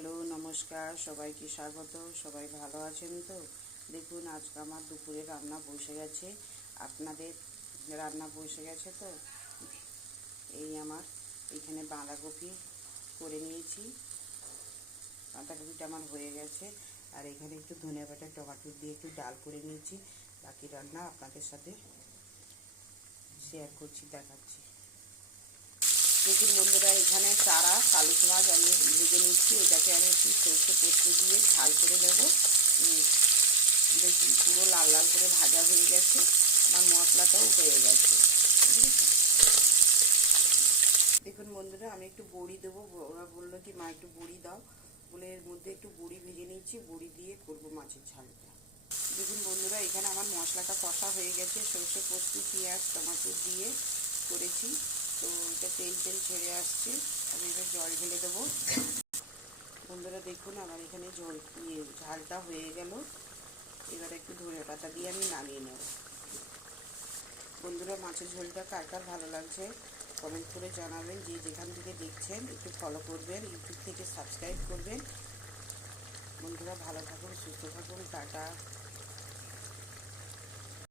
Hello নমস্কার, সবাইকে স্বাগত। সবাই ভালো আছেন তো? দেখুন, আজকে আমার দুপুরে রান্না বসে গেছে। আপনাদের রান্না বসে গেছে তো? এই আমার এখানে বাঁধাকপি করে নিয়েছি, বাঁধাকপিটা আমার হয়ে গেছে। আর এখানে একটু ধনে পাতা টমেটো দিয়ে একটু ডাল করে নিয়েছি। বাকি রান্না আপনাদের সাথে শেয়ার করছি, দেখাচ্ছি। দেখুন বন্ধুরা, এখানে চারা কালিশ মাছ আমি ভেজে নিচ্ছি। এটাকে আমি একটু সর্ষে পোস্ত দিয়ে ঝাল করে নেব। দেখুন পুরো লাল লাল করে ভাজা হয়ে গেছে, আমার মশলাটাও হয়ে গেছে। দেখুন বন্ধুরা, আমি একটু বড়ি দেবো। ওরা বললো কি মা একটু বড়ি দাও, বলে এর মধ্যে একটু বড়ি ভেজে নিচ্ছি। বড়ি দিয়ে করব মাছের ঝালটা। দেখুন বন্ধুরা, এখানে আমার মশলাটা কষা হয়ে গেছে। সর্ষে পোস্ত পেঁয়াজ টমেটো দিয়ে করেছি, তো এটা তেল তেল ছেড়ে আসছে। আমি এবার জল ঢেলে দেবো। বন্ধুরা দেখুন, আমার এখানে ঝালটা হয়ে গেল। এবার একটু ধনে পাতা দিয়ে আমি নামিয়ে নেব। বন্ধুরা, মাছের ঝোলটা কার কার ভালো লাগছে কমেন্ট করে জানাবেন। যে যেখান থেকে দেখছেন একটু ফলো করবেন, ইউটিউব থেকে সাবস্ক্রাইব করবেন। বন্ধুরা ভালো থাকুন, সুস্থ থাকুন, টাটা।